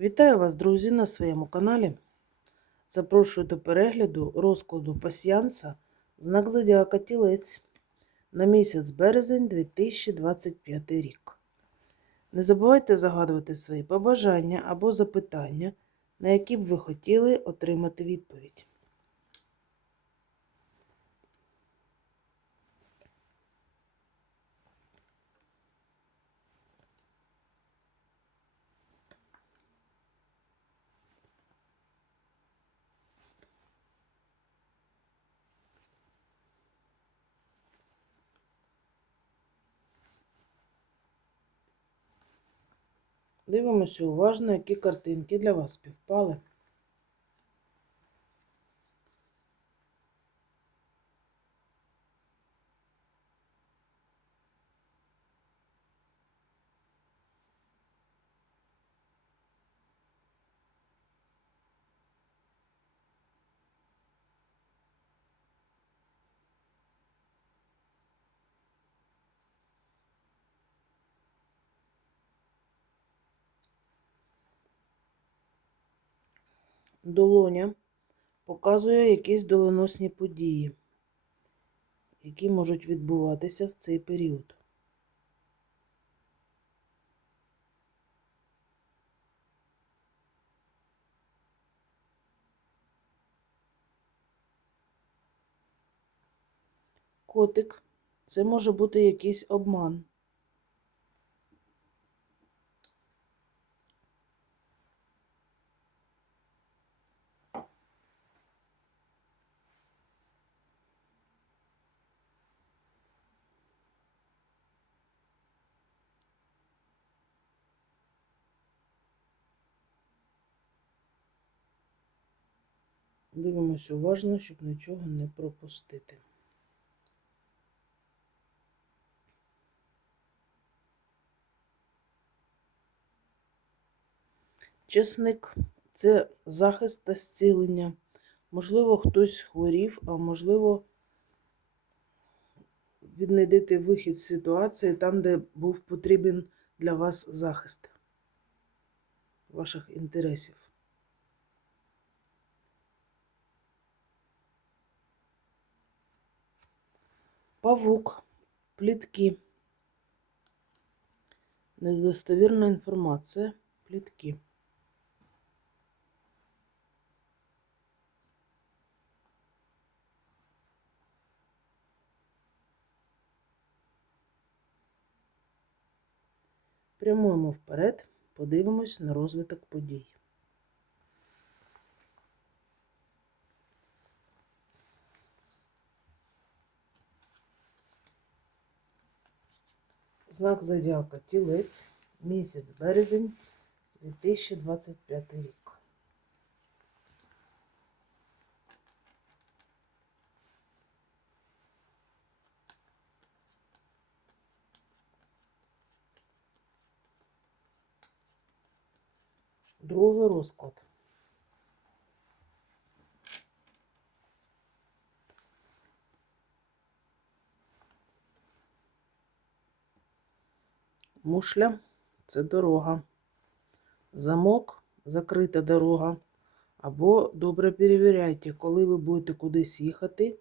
Вітаю вас, друзі, на своєму каналі. Запрошую до перегляду розкладу пасьянса знак Зодіака Тілець на місяць березень 2025 рік. Не забувайте загадувати свої побажання або запитання, на які б ви хотіли отримати відповідь. Дивимося уважно, які картинки для вас співпали. Долоня показує якісь доленосні події, які можуть відбуватися в цей період. Котик це може бути якийсь обман. Дивимося уважно, щоб нічого не пропустити. Чесник це захист та зцілення. Можливо, хтось хворів, а можливо, віднайдете вихід з ситуації там, де був потрібен для вас захист ваших інтересів. Павук, плітки. Недостовірна інформація, плітки. Прямуємо вперед, подивимось на розвиток подій. Знак зодіака Тілець, місяць березень 2025 рік. Другий розклад. Мушля це дорога. Замок закрита дорога. Або добре перевіряйте, коли ви будете кудись їхати,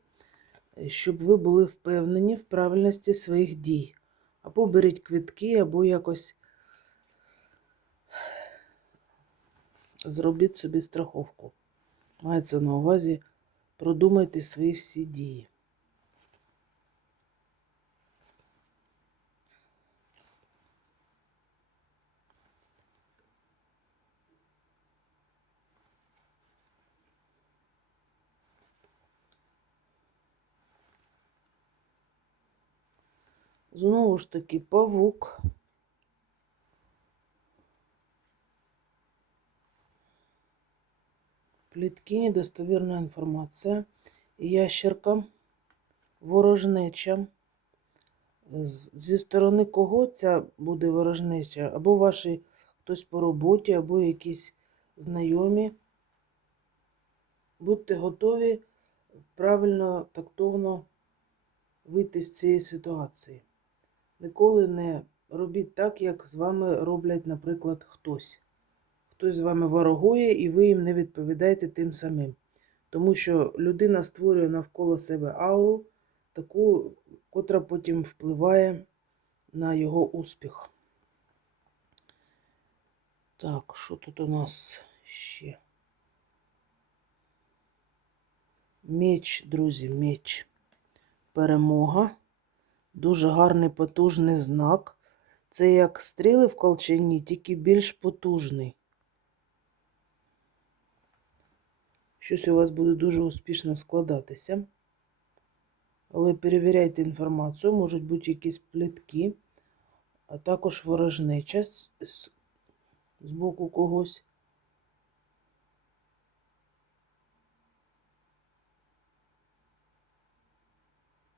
щоб ви були впевнені в правильності своїх дій. Або беріть квитки, або якось зробіть собі страховку. Мається на увазі, продумайте свої всі дії. Знову ж таки, павук. Плітки, недостовірна інформація. Ящерка, ворожнеча. Зі сторони кого ця буде ворожнеча? Або ваші хтось по роботі, або якісь знайомі. Будьте готові правильно, тактовно вийти з цієї ситуації. Ніколи не робіть так, як з вами роблять, наприклад, хтось. хтось з вами ворогує, і ви їм не відповідаєте тим самим. Тому що людина створює навколо себе ауру, таку, котра потім впливає на його успіх. Так, що тут у нас ще? Меч, друзі, меч. Перемога. Дуже гарний потужний знак. Це як стріли в колчані, тільки більш потужний. Щось у вас буде дуже успішно складатися. Але перевіряйте інформацію, можуть бути якісь плітки, а також ворожнеча з боку когось.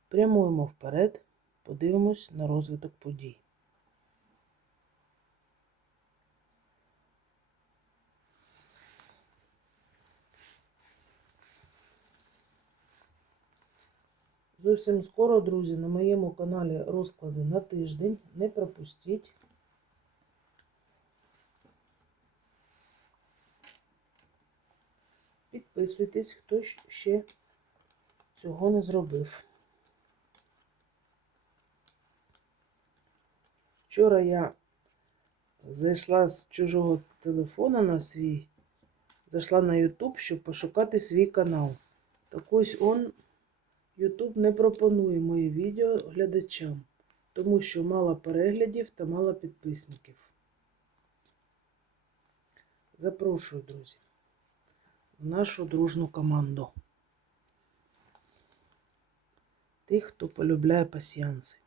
Прямуємо вперед, подивимось на розвиток подій. Зовсім скоро, друзі, на моєму каналі розклади на тиждень. Не пропустіть. Підписуйтесь, хто ще цього не зробив. Вчора я зайшла з чужого телефона на свій, зайшла на YouTube, щоб пошукати свій канал. Так ось он. YouTube не пропонує мої відео глядачам, тому що мало переглядів та мало підписників. Запрошую, друзі, в нашу дружну команду. Тих, хто полюбляє пасіянси.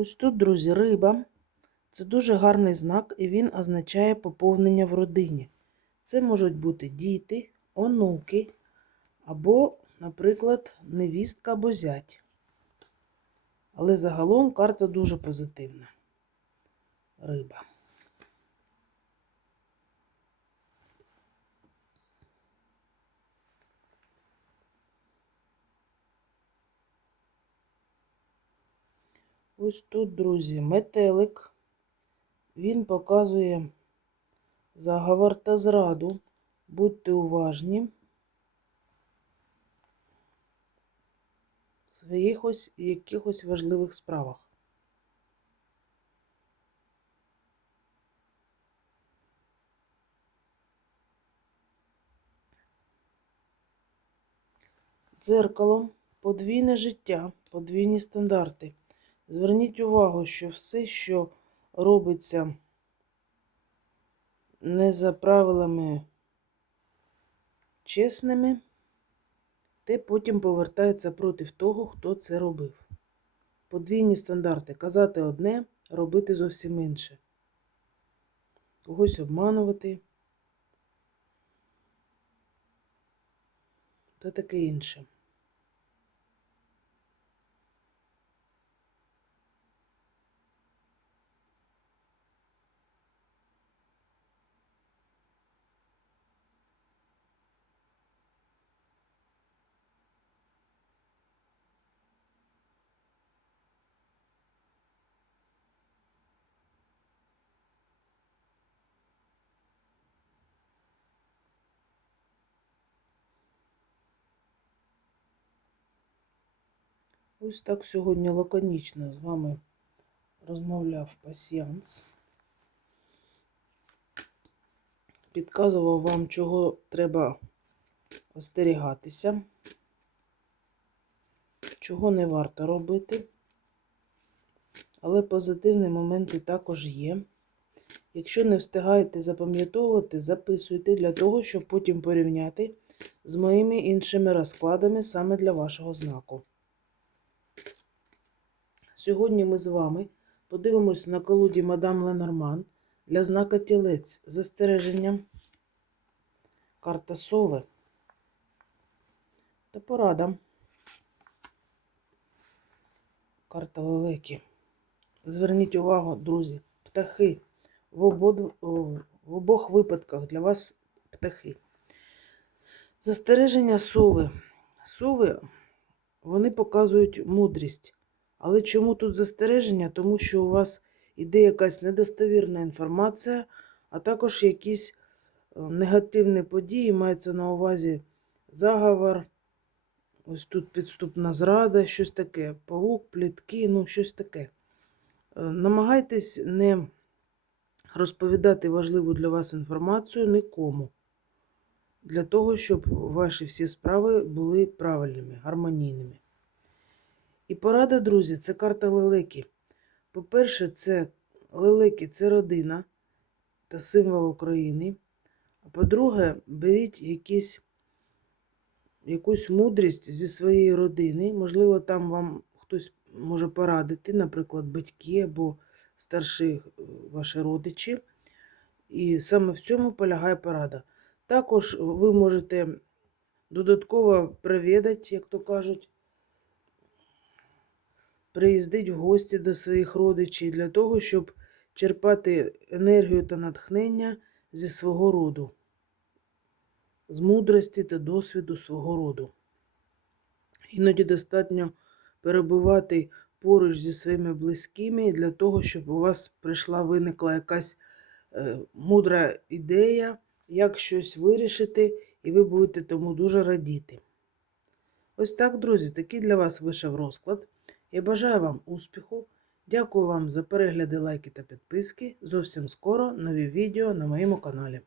Ось тут, друзі, риба. Це дуже гарний знак, і він означає поповнення в родині. Це можуть бути діти, онуки, або, наприклад, невістка або зять. Але загалом карта дуже позитивна. Риба. Ось тут, друзі, метелик. Він показує заговор та зраду. Будьте уважні. В своїх ось якихось важливих справах. Дзеркало, подвійне життя, подвійні стандарти. Зверніть увагу, що все, що робиться не за правилами чесними, те потім повертається проти того, хто це робив. Подвійні стандарти казати одне, робити зовсім інше. Когось обманувати та таке інше. Ось так сьогодні лаконічно з вами розмовляв пасіянс. Підказував вам, чого треба остерігатися, чого не варто робити. Але позитивні моменти також є. Якщо не встигаєте запам'ятовувати, записуйте для того, щоб потім порівняти з моїми іншими розкладами саме для вашого знаку. Сьогодні ми з вами подивимось на колоді Мадам Ленорман для знака тілець з застереженням карта сови та порада. Карта лелеки. Зверніть увагу, друзі, птахи. В, обод... в обох випадках для вас птахи. Застереження сови. Сови, вони показують мудрість. Але чому тут застереження? Тому що у вас іде якась недостовірна інформація, а також якісь е, негативні події, мається на увазі заговор, ось тут підступна зрада, щось таке, павук, плітки, ну щось таке. Е, Намагайтесь не розповідати важливу для вас інформацію нікому. Для того, щоб ваші всі справи були правильними, гармонійними. І порада, друзі, це карта лелеки. По-перше, це лелеки це родина та символ України. А по-друге, беріть якісь, якусь мудрість зі своєї родини. Можливо, там вам хтось може порадити, наприклад, батьки або старші е, ваші родичі. І саме в цьому полягає порада. Також ви можете додатково провідати, як то кажуть, приїздить в гості до своїх родичів для того, щоб черпати енергію та натхнення зі свого роду, з мудрості та досвіду свого роду. Іноді достатньо перебувати поруч зі своїми близькими для того, щоб у вас прийшла, виникла якась е, мудра ідея, як щось вирішити, і ви будете тому дуже радіти. Ось так, друзі, такий для вас вийшов розклад. Я бажаю вам успіху. Дякую вам за перегляди, лайки та підписки. Зовсім скоро нові відео на моєму каналі.